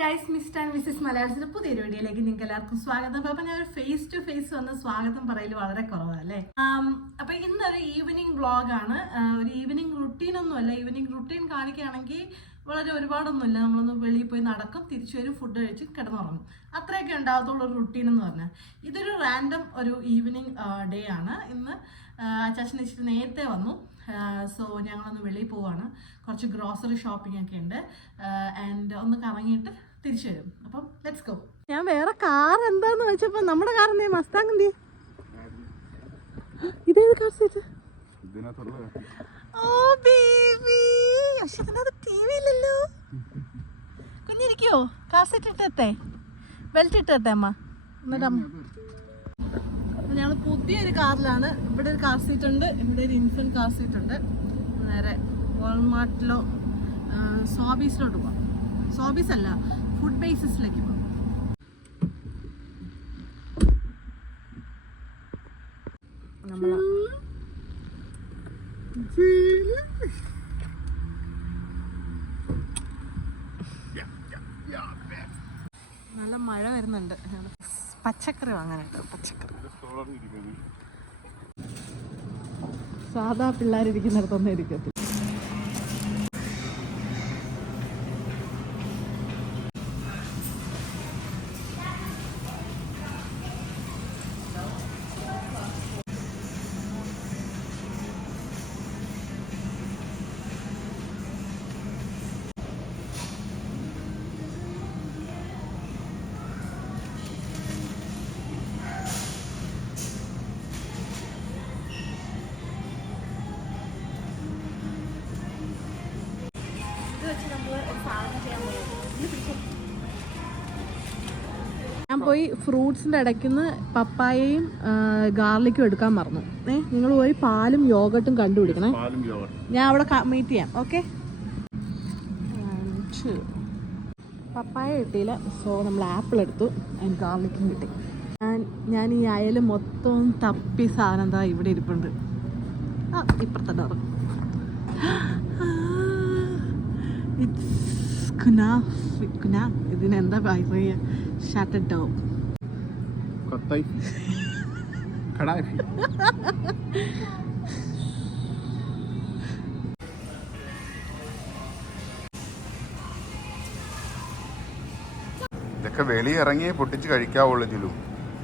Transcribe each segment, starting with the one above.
Guys, mister and Mrs മലയാളത്തിന്റെ പുതിയൊരു വീഡിയോയിലേക്ക് നിങ്ങൾക്ക് എല്ലാവർക്കും സ്വാഗതം. അപ്പൊ ഞാൻ ഒരു ഫേസ് ടു ഫേസ് വന്ന് സ്വാഗതം പറയൽ വളരെ കുറവാണ് അല്ലേ. അപ്പൊ ഇന്നൊരു ഈവനിങ് വ്ളോഗാണ്. ഒരു ഈവനിങ് റുട്ടീൻ ഒന്നുമല്ല. ഈവനിങ് റുട്ടീൻ കാണിക്കുകയാണെങ്കിൽ വളരെ ഒരുപാടൊന്നുമില്ല. നമ്മളൊന്ന് വെളിയിൽ പോയി നടക്കും, തിരിച്ചു വരും, ഫുഡ് കഴിച്ച് കിടന്നുറങ്ങും, അത്രയൊക്കെ ഉണ്ടാകത്തുള്ള ഒരു റുട്ടീൻ എന്ന് പറഞ്ഞാൽ. ഇതൊരു റാൻഡം ഒരു ഈവനിങ് ഡേ ആണ്. ഇന്ന് അച്ചാച്ചൻ ഇച്ചിരി നേരത്തെ വന്നു. സോ ഞങ്ങളൊന്ന് വെളിയിൽ പോവാണ്. കുറച്ച് ഗ്രോസറി ഷോപ്പിംഗ് ഒക്കെ ഉണ്ട്. ആൻഡ് ഒന്ന് കറങ്ങിയിട്ട് തിരിച്ചു വരും. അപ്പം ലെറ്റ്സ് ഗോ. ഞാൻ വേറെ കാർ എന്താന്ന് വെച്ചപ്പോൾ നമ്മുടെ കാർ എന്തേ മസ്താങ് എന്തേ? ഇതേത് കാർ സീറ്റ്? ഓ ബേബി, പക്ഷെ ഇതിനകത്ത് ടി വി ഇല്ലല്ലോ. കുഞ്ഞിരിക്കോ? കാർ സീറ്റ് ഇട്ടെത്തേ, ബെൽറ്റ് ഇട്ടെത്തേ അമ്മ. എന്നിട്ട് ഞങ്ങൾ പുതിയൊരു കാറിലാണ്. ഇവിടെ ഒരു കാർ സീറ്റ് ഉണ്ട്, ഇവിടെ ഒരു ഇൻഫന്റ് കാർ സീറ്റ് ഉണ്ട്. നേരെ വാൾമാർട്ടിലോ സോബീസിലോട്ട് പോകാം. സോബീസ് അല്ല, ഫുഡ് ബേസിസിലേക്ക് പോകാം. നമ്മൾ നല്ല മഴ വരുന്നുണ്ട്. പച്ചക്കറി വാങ്ങാനുണ്ട്. പച്ചക്കറി സാധാ പിള്ളേരിരിക്കുന്നിടത്തൊന്നും ഇരിക്കത്തില്ല. ഞാൻ പോയി ഫ്രൂട്ട്സിൻ്റെ ഇടയ്ക്കുന്ന് പപ്പായയും ഗാർലിക്കും എടുക്കാൻ മറന്നു. നിങ്ങൾ പോയി പാലും യോഗട്ടും കണ്ടുപിടിക്കണേ. ഞാൻ അവിടെ മീറ്റ് ചെയ്യാം. ഓക്കെ. പപ്പായ കിട്ടിയില്ല, സോ നമ്മൾ ആപ്പിൾ എടുത്തു. അതിന് ഗാർലിക്കും കിട്ടി. ഞാൻ ഈ അയൽ മൊത്തം തപ്പി സാധനം എന്താ ഇവിടെ ഇരിപ്പുണ്ട്. ഇപ്പുറത്തെ ഡോർ. ഇതിനെന്താ പറയുക? Shutter door. ഇതൊക്കെ വെളി ഇറങ്ങി പൊട്ടിച്ച് കഴിക്കാവുള്ളൂ. ജിലു,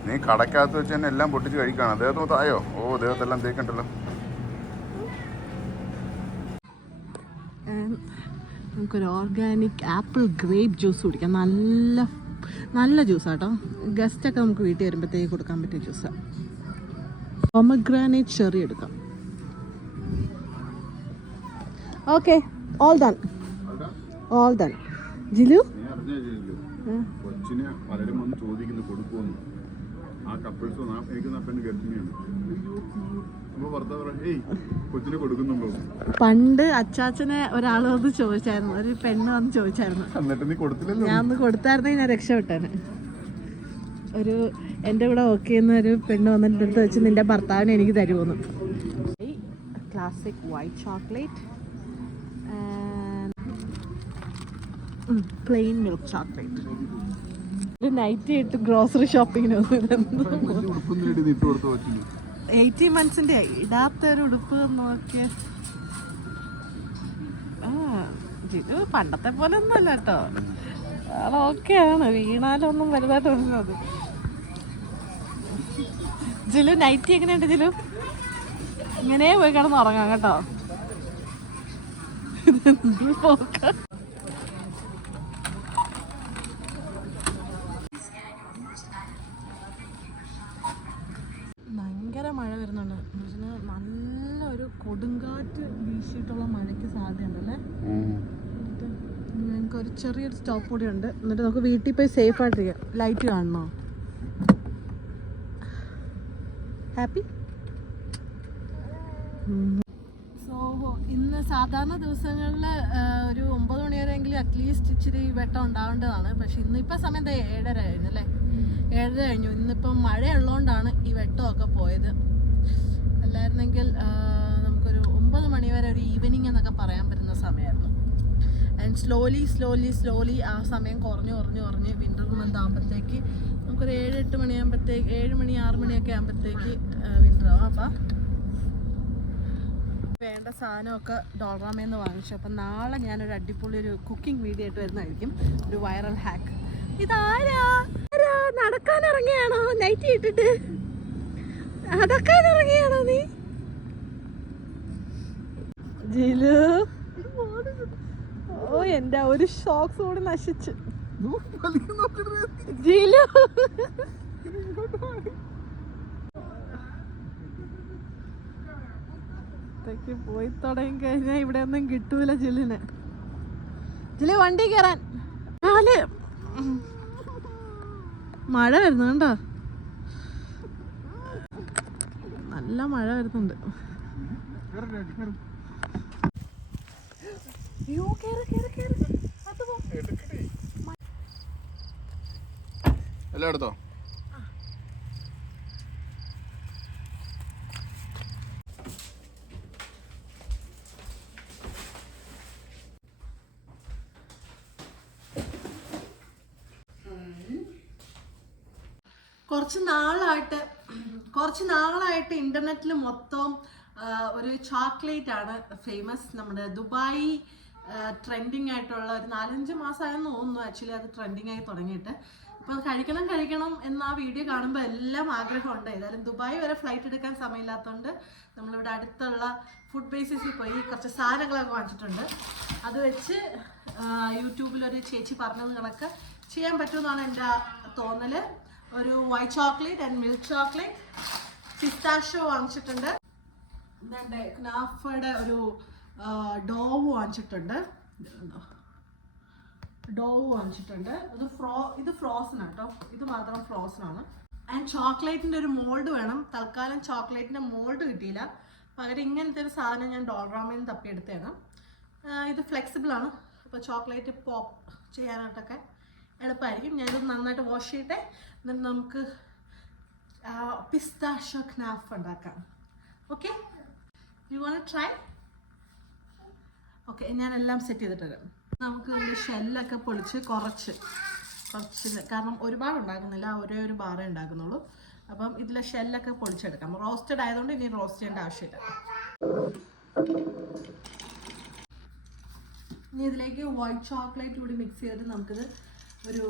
നീ കടക്കകത്ത് വെച്ച് തന്നെ എല്ലാം പൊട്ടിച്ച് കഴിക്കാണ്. അദ്ദേഹത്തിന് തായോ? ഓ, ദേഹത്തെല്ലാം തേക്കണ്ടല്ലോ. നമുക്കൊരു ഓർഗാനിക് ആപ്പിൾ ഗ്രേപ്പ് ജ്യൂസ് കുടിക്കാം. നല്ല ജ്യൂസാട്ടോ. ഗസ്റ്റൊക്കെ നമുക്ക് വീട്ടിൽ വരുമ്പോഴത്തേക്ക് കൊടുക്കാൻ പറ്റിയ ജ്യൂസാണ്. പൊമഗ്രാനേറ്റ് ചെറി എടുക്കാം. Okay, all done. ജിലു, കൊച്ചിനെ പലരും വന്ന് ചോദിക്കുന്നു കൊടുക്കുമെന്ന്. ആ കപ്പിൾസ് എനിക്ക് പെണ്ണ് ഗർഭിണിയാണ്. കൊച്ചിനെ കൊടുക്കുന്നുണ്ടോ? പണ്ട് അച്ചാച്ചനെ ഒരാൾ വന്ന് ചോദിച്ചായിരുന്നു, ഒരു പെണ്ണ് വന്ന് ചോദിച്ചായിരുന്നു. ഞാൻ ഒന്ന് കൊടുത്തായിരുന്നെങ്കിൽ ഞാൻ രക്ഷപ്പെട്ടേനെ. എൻ്റെ കൂടെ ഓക്കെ എന്നൊരു പെണ്ണ് വന്നിട്ട് എടുത്ത് വെച്ച് നിന്റെ ഭർത്താവിനെ എനിക്ക് തരുമെന്ന്. Classic white chocolate plain milk chocolate. ഒരു നൈറ്റ് ഇട്ട് ഗ്രോസറി ഷോപ്പിങ്ങിന് 18 monthsന്റെ ഇടാത്തൊരു ഉടുപ്പ് നോക്കിയ. ജിലു പണ്ടത്തെ പോലെ ഒന്നുമല്ല കേട്ടോ. ഓക്കെയാണ്, വീണാലൊന്നും വലുതായിട്ട് വരുന്നത്. ജിലു നൈറ്റി എങ്ങനെയുണ്ട് ജിലു? ഇങ്ങനെ പോയി കിടന്ന് ഉറങ്ങാം കേട്ടോ. ഭയങ്കര മഴ വരുന്നുണ്ട്. നല്ലൊരു കൊടുങ്കാറ്റ് വീശിയിട്ടുള്ള മഴയ്ക്ക് സാധ്യതയുണ്ടല്ലേ. ഞങ്ങൾക്ക് ഒരു ചെറിയൊരു സ്റ്റോപ്പ് കൂടി ഉണ്ട്. എന്നിട്ട് നമുക്ക് വീട്ടിൽ പോയി സേഫ് ആയിട്ടിരിക്കാം. ലൈറ്റ് കാണണോ? ഹാപ്പി. സോ ഇന്ന് സാധാരണ ദിവസങ്ങളിൽ ഒരു 9 മണി വരെയെങ്കിലും അറ്റ്ലീസ്റ്റ് ഇച്ചിരി വെട്ടം ഉണ്ടാവേണ്ടതാണ്. പക്ഷെ ഇന്നിപ്പോൾ സമയം 7:30 കഴിഞ്ഞു അല്ലേ. 7:30 കഴിഞ്ഞു. ഇന്നിപ്പം മഴയുള്ളതുകൊണ്ടാണ് ഈ വെട്ടമൊക്കെ പോയത്. അല്ലായിരുന്നെങ്കിൽ നമുക്കൊരു 9 മണി വരെ ഒരു ഈവനിങ് എന്നൊക്കെ പറയാൻ പറ്റുന്ന സമയമായിരുന്നു. ആൻഡ് സ്ലോലി ആ സമയം കുറഞ്ഞ് വിൻ്റർ മന്ത് ആകുമ്പോഴത്തേക്ക് നമുക്കൊരു 7-8 മണിയാകുമ്പോഴത്തേക്ക് 7 മണി 6 മണിയൊക്കെ ആകുമ്പോഴത്തേക്ക് വിൻ്റർ ആവും. അപ്പം വേണ്ട സാധനമൊക്കെ ഡോളറാമയിൽ നിന്ന് വാങ്ങിച്ചു. അപ്പം നാളെ ഞാനൊരു അടിപൊളി ഒരു കുക്കിംഗ് വീഡിയോ ആയിട്ട് വരുന്നതായിരിക്കും, ഒരു വൈറൽ ഹാക്ക്. ഇതാരാ നടക്കാൻ ഇറങ്ങിയാണോ? നൈറ്റ് ഇട്ടിട്ട് നടക്കാൻ ഇറങ്ങിയാണോ നീ? ജിലു, ഓ എൻ്റെ ഒരു ഷോക്സ് കൂടി നശിച്ചു. ജിലു പോയി തുടങ്ങി കഴിഞ്ഞാൽ ഇവിടെ ഒന്നും കിട്ടൂല ജിലിന്. വണ്ടി കയറാൻ. മഴ വരുന്നു കണ്ടോ, നല്ല മഴ വരുന്നുണ്ട്. എല്ലാം എടുത്തോ? കുറച്ച് നാളായിട്ട് ഇന്റർനെറ്റിൽ മൊത്തം ഒരു ചോക്ലേറ്റ് ആണ് ഫേമസ്. നമ്മുടെ ദുബായ് ട്രെൻഡിങ് ആയിട്ടുള്ള ഒരു 4-5 മാസമായെന്ന് തോന്നുന്നു ആക്ച്വലി അത് ട്രെൻഡിങ് ആയി തുടങ്ങിയിട്ട്. അപ്പം കഴിക്കണം എന്ന ആ വീഡിയോ കാണുമ്പോൾ എല്ലാം ആഗ്രഹമുണ്ട്. ഏതായാലും ദുബായ് വരെ ഫ്ലൈറ്റ് എടുക്കാൻ സമയമില്ലാത്തതുകൊണ്ട് നമ്മളിവിടെ അടുത്തുള്ള ഫുഡ് ബേസിസിൽ പോയി കുറച്ച് സാധനങ്ങളൊക്കെ വാങ്ങിച്ചിട്ടുണ്ട്. അത് വെച്ച് യൂട്യൂബിലൊരു ചേച്ചി പറഞ്ഞത് കണക്ക് ചെയ്യാൻ പറ്റുമെന്നാണ് എൻ്റെ തോന്നൽ. ഒരു white chocolate and milk chocolate, pistachio വാങ്ങിച്ചിട്ടുണ്ട്. ഇതെൻ്റെ ക്നാഫയുടെ ഒരു ഡോവ് വാങ്ങിച്ചിട്ടുണ്ട്. ഇത് ഫ്രോസൺ ആട്ടോ, ഇത് മാത്രം ഫ്രോസൺ ആണ്. ആൻഡ് ചോക്ലേറ്റിൻ്റെ ഒരു മോൾഡ് വേണം. തൽക്കാലം ചോക്ലേറ്റിൻ്റെ മോൾഡ് കിട്ടിയില്ല, പകരം ഇങ്ങനത്തെ ഒരു സാധനം ഞാൻ ഡോളറാമയിൽ നിന്ന് തപ്പിയെടുത്തതാണ്. ഇത് ഫ്ലെക്സിബിൾ ആണ്, അപ്പോൾ ചോക്ലേറ്റ് പോപ്പ് ചെയ്യാനായിട്ടൊക്കെ എളുപ്പമായിരിക്കും. ഞാനിത് നന്നായിട്ട് വാഷ് ചെയ്തിട്ട് എന്നിട്ട് നമുക്ക് പിസ്താഷ്യോ ക്നാഫ് ഉണ്ടാക്കാം. Okay, you want to try? Okay, ഞാനെല്ലാം സെറ്റ് ചെയ്തിട്ട് വരാം. നമുക്ക് ഇതിൻ്റെ ഷെല്ലൊക്കെ പൊളിച്ച് കുറച്ച് കാരണം ഒരുപാട് ഉണ്ടാക്കുന്നില്ല, ഒരേ ഒരു ബാറേ ഉണ്ടാക്കുന്നുള്ളൂ. അപ്പം ഇതിലെ ഷെല്ലൊക്കെ പൊളിച്ചെടുക്കാം. റോസ്റ്റഡ് ആയതുകൊണ്ട് ഇനി റോസ്റ്റ് ചെയ്യേണ്ട ആവശ്യമില്ല. ഇനി ഇതിലേക്ക് വൈറ്റ് ചോക്ലേറ്റ് കൂടി മിക്സ് ചെയ്തിട്ട് നമുക്കിത് ഒരു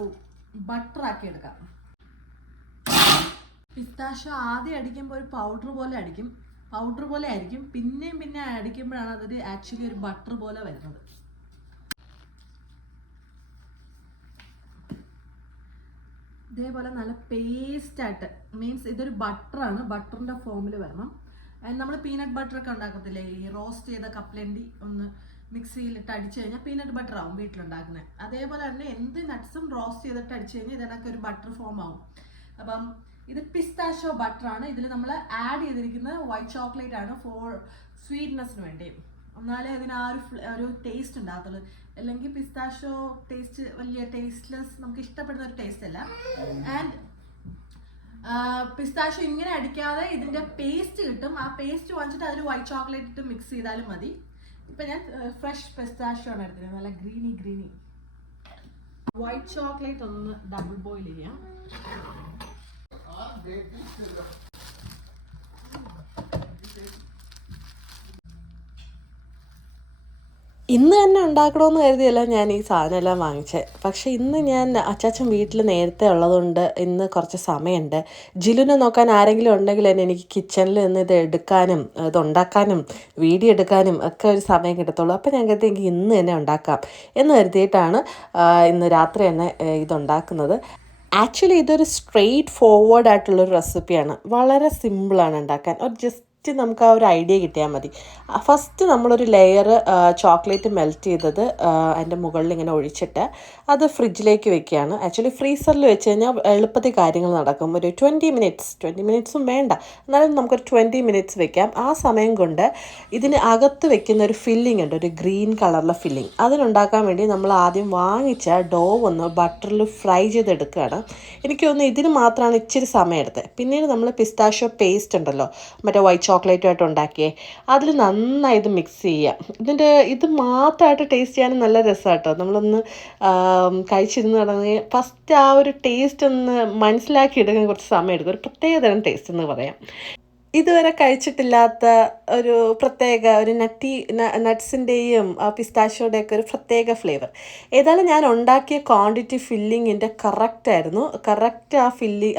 ബട്ടറാക്കി എടുക്കാം. പിസ്താഷ്യോ ആദ്യം അടിക്കുമ്പോൾ ഒരു പൗഡർ പോലെ ആയിരിക്കും. പിന്നെ അടിക്കുമ്പോഴാണ് അതൊരു ആക്ച്വലി ഒരു ബട്ടർ പോലെ വരുന്നത്. ഇതേപോലെ നല്ല പേസ്റ്റായിട്ട്, മീൻസ് ഇതൊരു ബട്ടറാണ്, ബട്ടറിൻ്റെ ഫോമിൽ വരണം. നമ്മൾ പീനട്ട് ബട്ടറൊക്കെ ഉണ്ടാക്കത്തില്ലേ, ഈ റോസ്റ്റ് ചെയ്ത കപ്പലണ്ടി ഒന്ന് മിക്സിയിലിട്ട് അടിച്ചു കഴിഞ്ഞാൽ പീനട്ട് ബട്ടർ ആവും വീട്ടിലുണ്ടാക്കുന്നത്. അതേപോലെ തന്നെ എന്ത് നട്ട്സും റോസ്റ്റ് ചെയ്തിട്ട് അടിച്ചു കഴിഞ്ഞാൽ ഇതിനൊക്കെ ഒരു ബട്ടർ ഫോം ആവും. അപ്പം ഇത് പിസ്താഷ്യോ ബട്ടറാണ്. ഇതിൽ നമ്മൾ ആഡ് ചെയ്തിരിക്കുന്നത് വൈറ്റ് ചോക്ലേറ്റ് ആണ് ഫോർ സ്വീറ്റ്നെസ്സിന് വേണ്ടി. എന്നാലേ അതിന് ആ ഒരു ടേസ്റ്റ് ഉണ്ടാകത്തുള്ളൂ. അല്ലെങ്കിൽ പിസ്താഷ്യോ ടേസ്റ്റ് വലിയ ടേസ്റ്റ്ലെസ്, നമുക്ക് ഇഷ്ടപ്പെടുന്ന ഒരു ടേസ്റ്റ് അല്ല. ആൻഡ് പിസ്താഷ്യോ ഇങ്ങനെ അടിക്കാതെ ഇതിൻ്റെ പേസ്റ്റ് കിട്ടും. ആ പേസ്റ്റ് വാങ്ങിച്ചിട്ട് അതിൽ വൈറ്റ് ചോക്ലേറ്റ് ഇട്ട് മിക്സ് ചെയ്താലും മതി. ഇപ്പം ഞാൻ ഫ്രഷ് പിസ്താഷ്യോ ആണ് എടുത്തിരുന്നത്, നല്ല ഗ്രീനി. വൈറ്റ് ചോക്ലേറ്റ് ഒന്ന് ഡബിൾ ബോയിൽ ചെയ്യാം. ഇന്ന് തന്നെ ഉണ്ടാക്കണമെന്ന് കരുതിയല്ല ഞാൻ ഈ സാധനമെല്ലാം വാങ്ങിച്ചത്. പക്ഷേ ഇന്ന് ഞാൻ അച്ചാച്ചൻ വീട്ടിൽ നേരത്തെ ഉള്ളതുകൊണ്ട് ഇന്ന് കുറച്ച് സമയമുണ്ട്. ജിലുനെ നോക്കാൻ ആരെങ്കിലും ഉണ്ടെങ്കിൽ തന്നെ എനിക്ക് കിച്ചണിൽ നിന്ന് ഇത് എടുക്കാനും ഇത് ഉണ്ടാക്കാനും വീഡിയോ എടുക്കാനും ഒക്കെ ഒരു സമയം കിട്ടത്തുള്ളൂ. അപ്പോൾ ഞാൻ കരുതി എനിക്ക് ഇന്ന് തന്നെ ഉണ്ടാക്കാം എന്ന് കരുതിയിട്ടാണ് ഇന്ന് രാത്രി തന്നെ ഇതുണ്ടാക്കുന്നത്. ആക്ച്വലി ഇതൊരു സ്ട്രെയിറ്റ് ഫോർവേഡ് ആയിട്ടുള്ളൊരു റെസിപ്പിയാണ്. വളരെ സിമ്പിളാണ് ഉണ്ടാക്കാൻ. ജസ്റ്റ് നമുക്ക് ആ ഒരു ഐഡിയ കിട്ടിയാൽ മതി. ഫസ്റ്റ് നമ്മളൊരു ലെയർ ചോക്ലേറ്റ് മെൽറ്റ് ചെയ്തത് അതിൻ്റെ മുകളിൽ ഇങ്ങനെ ഒഴിച്ചിട്ട് അത് ഫ്രിഡ്ജിലേക്ക് വെക്കുകയാണ്. ആക്ച്വലി ഫ്രീസറിൽ വെച്ച് കഴിഞ്ഞാൽ എളുപ്പത്തിൽ കാര്യങ്ങൾ നടക്കും. ഒരു 20 മിനിറ്റ്സും വേണ്ട, എന്നാലും നമുക്കൊരു 20 മിനിറ്റ്സ് വെക്കാം. ആ സമയം കൊണ്ട് ഇതിന് അകത്ത് വെക്കുന്ന ഒരു ഫില്ലിംഗ് ഉണ്ട്, ഒരു ഗ്രീൻ കളറിലെ ഫില്ലിംഗ്. അതിനുണ്ടാക്കാൻ വേണ്ടി നമ്മൾ ആദ്യം വാങ്ങിച്ച ഡോ ഒന്ന് ബട്ടറിൽ ഫ്രൈ ചെയ്തെടുക്കുകയാണ്. എനിക്ക് തോന്നുന്നു ഇതിന് മാത്രമാണ് ഇച്ചിരി സമയം എടുത്തത്. പിന്നീട് നമ്മൾ പിസ്താഷ്യോ പേസ്റ്റ് ഉണ്ടല്ലോ, മറ്റേ വൈറ്റ് ചോക്ലേറ്റുമായിട്ട് ഉണ്ടാക്കിയേ, അതിൽ നന്നായി ഇത് മിക്സ് ചെയ്യുക. ഇത് മാത്രമായിട്ട് ടേസ്റ്റ് ചെയ്യാനും നല്ല രസമാണ് കേട്ടോ. നമ്മളൊന്ന് കഴിച്ചിരുന്ന് തുടങ്ങി ഫസ്റ്റ് ആ ഒരു ടേസ്റ്റ് ഒന്ന് മനസ്സിലാക്കി എടുക്കാൻ കുറച്ച് സമയം എടുക്കും. ഒരു പ്രത്യേക തരം ടേസ്റ്റ് എന്ന് പറയാം. ഇതുവരെ കഴിച്ചിട്ടില്ലാത്ത ഒരു നട്ട്സിൻ്റെയും പിസ്താഷ്യോടെയൊക്കെ ഒരു പ്രത്യേക ഫ്ലേവർ. ഏതായാലും ഞാൻ ഉണ്ടാക്കിയ ക്വാണ്ടിറ്റി ഫില്ലിങ്ങിൻ്റെ കറക്റ്റായിരുന്നു. കറക്റ്റ് ആ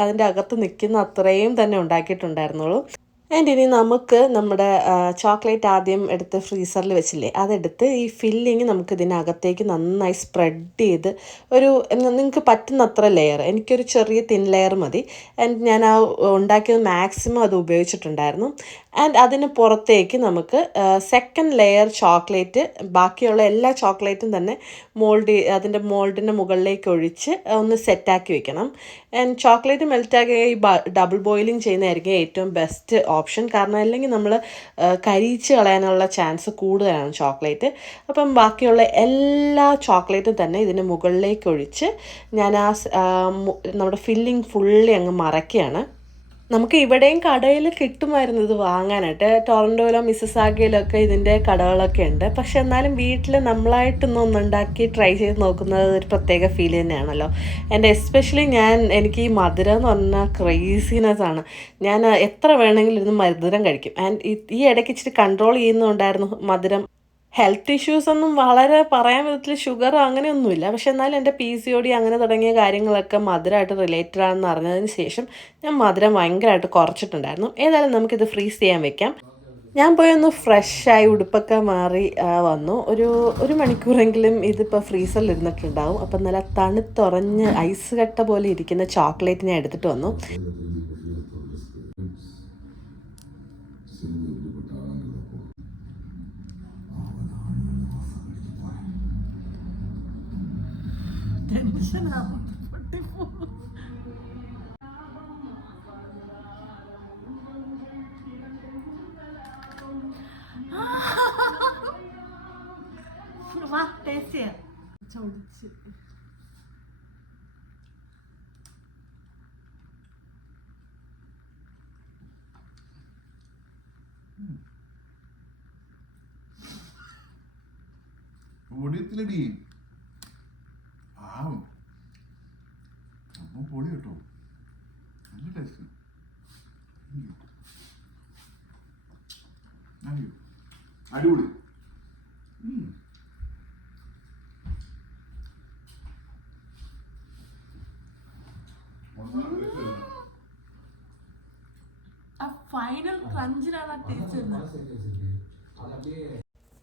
അതിൻ്റെ അകത്ത് നിൽക്കുന്ന അത്രയും തന്നെ ഉണ്ടാക്കിയിട്ടുണ്ടായിരുന്നുള്ളൂ. ഇനി നമുക്ക് നമ്മുടെ ചോക്ലേറ്റ് ആദ്യം എടുത്ത് ഫ്രീസറിൽ വെച്ചില്ലേ, അതെടുത്ത് ഈ ഫില്ലിങ് നമുക്ക് ഇതിനകത്തേക്ക് നന്നായി സ്പ്രെഡ് ചെയ്ത് നിങ്ങൾക്ക് പറ്റുന്നത്ര ലെയർ, എനിക്കൊരു ചെറിയ തിൻ ലെയർ മതി. ഞാൻ ആ ഉണ്ടാക്കിയത് മാക്സിമം അത് ഉപയോഗിച്ചിട്ടുണ്ടായിരുന്നു. അതിന് പുറത്തേക്ക് നമുക്ക് സെക്കൻഡ് ലെയർ ചോക്ലേറ്റ്, ബാക്കിയുള്ള എല്ലാ ചോക്ലേറ്റും തന്നെ അതിൻ്റെ മോൾഡിൻ്റെ മുകളിലേക്ക് ഒഴിച്ച് ഒന്ന് സെറ്റാക്കി വെക്കണം. ചോക്ലേറ്റ് മെൽറ്റാക്കി ഈ ഡബിൾ ബോയിലിംഗ് ചെയ്യുന്നതായിരിക്കും ഏറ്റവും ബെസ്റ്റ് ഓപ്ഷൻ. കാരണം അല്ലെങ്കിൽ നമ്മൾ കരിയിച്ച് കളയാനുള്ള ചാൻസ് കൂടുതലാണ് ചോക്ലേറ്റ്. അപ്പം ബാക്കിയുള്ള എല്ലാ ചോക്ലേറ്റും തന്നെ ഇതിന് മുകളിലേക്ക് ഒഴിച്ച് ഞാൻ നമ്മുടെ ഫില്ലിംഗ് ഫുള്ളി അങ്ങ് മറയ്ക്കുകയാണ്. നമുക്ക് ഇവിടെയും കടയിൽ കിട്ടുമായിരുന്നു ഇത് വാങ്ങാനായിട്ട്. ടൊറൻറ്റോയിലോ മിസിസാഗയിലോ ഒക്കെ ഇതിൻ്റെ കടകളൊക്കെ ഉണ്ട്. പക്ഷെ എന്നാലും വീട്ടിൽ നമ്മളായിട്ടൊന്ന് ഉണ്ടാക്കി ട്രൈ ചെയ്ത് നോക്കുന്നത് ഒരു പ്രത്യേക ഫീൽ തന്നെയാണല്ലോ. എസ്പെഷ്യലി എനിക്ക് ഈ മധുരം എന്ന് പറഞ്ഞാൽ ക്രേസിനെസ് ആണ്. ഞാൻ എത്ര വേണമെങ്കിലും ഇരുന്ന് മധുരം കഴിക്കും. ഈ ഇടയ്ക്ക് ഇച്ചിരി കൺട്രോൾ ചെയ്യുന്നുണ്ടായിരുന്നു മധുരം. ഹെൽത്ത് ഇഷ്യൂസ് ഒന്നും വളരെ പറയാൻ വിധത്തിൽ ഷുഗർ അങ്ങനെയൊന്നുമില്ല. പക്ഷെ എന്നാലും എൻ്റെ PCOD അങ്ങനെ തുടങ്ങിയ കാര്യങ്ങളൊക്കെ മധുരമായിട്ട് റിലേറ്റഡ് ആണെന്ന് അറിഞ്ഞതിന് ശേഷം ഞാൻ മധുരം ഭയങ്കരമായിട്ട് കുറച്ചിട്ടുണ്ടായിരുന്നു. ഏതായാലും നമുക്കിത് ഫ്രീസ് ചെയ്യാൻ വെക്കാം. ഞാൻ പോയി ഒന്ന് ഫ്രഷായി ഉടുപ്പൊക്കെ മാറി വന്നു. ഒരു മണിക്കൂറെങ്കിലും ഇതിപ്പോൾ ഫ്രീസറിൽ ഇരുന്നിട്ടുണ്ടാവും. അപ്പം നല്ല തണുത്തുറഞ്ഞ് ഐസ് കട്ട പോലെ ഇരിക്കുന്ന ചോക്ലേറ്റ് ഞാൻ എടുത്തിട്ട് വന്നു. പൊടിയത്തിലടി അപ്പം പൊടി കേട്ടോ, നല്ല ടേസ്റ്റ്. അടിപൊളി. ഫൈനൽ ക്രഞ്ചിനാണ് ടേസ്റ്റ്.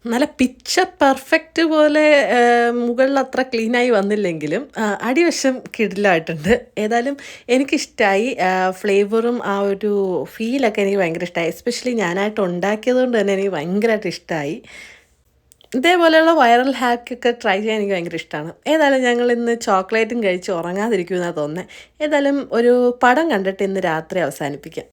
നല്ല പിക്ചർ പെർഫെക്റ്റ് പോലെ മുകളിൽ അത്ര ക്ലീനായി വന്നില്ലെങ്കിലും അടിവശം കിടിലായിട്ടുണ്ട്. ഏതായാലും എനിക്കിഷ്ടമായി. ഫ്ലേവറും ആ ഒരു ഫീലൊക്കെ എനിക്ക് ഭയങ്കര ഇഷ്ടമായി. എസ്പെഷ്യലി ഞാനായിട്ട് ഉണ്ടാക്കിയത് കൊണ്ട് തന്നെ എനിക്ക് ഭയങ്കരമായിട്ട് ഇഷ്ടമായി. ഇതേപോലെയുള്ള വൈറൽ ഹാക്കൊക്കെ ട്രൈ ചെയ്യാൻ എനിക്ക് ഭയങ്കര ഇഷ്ടമാണ്. ഏതായാലും ഞങ്ങൾ ഇന്ന് ചോക്ലേറ്റും കഴിച്ച് ഉറങ്ങാതിരിക്കുമെന്നാണ് തോന്നുന്നത്. ഏതായാലും ഒരു പടം കണ്ടിട്ട് ഇന്ന് രാത്രി അവസാനിപ്പിക്കാം.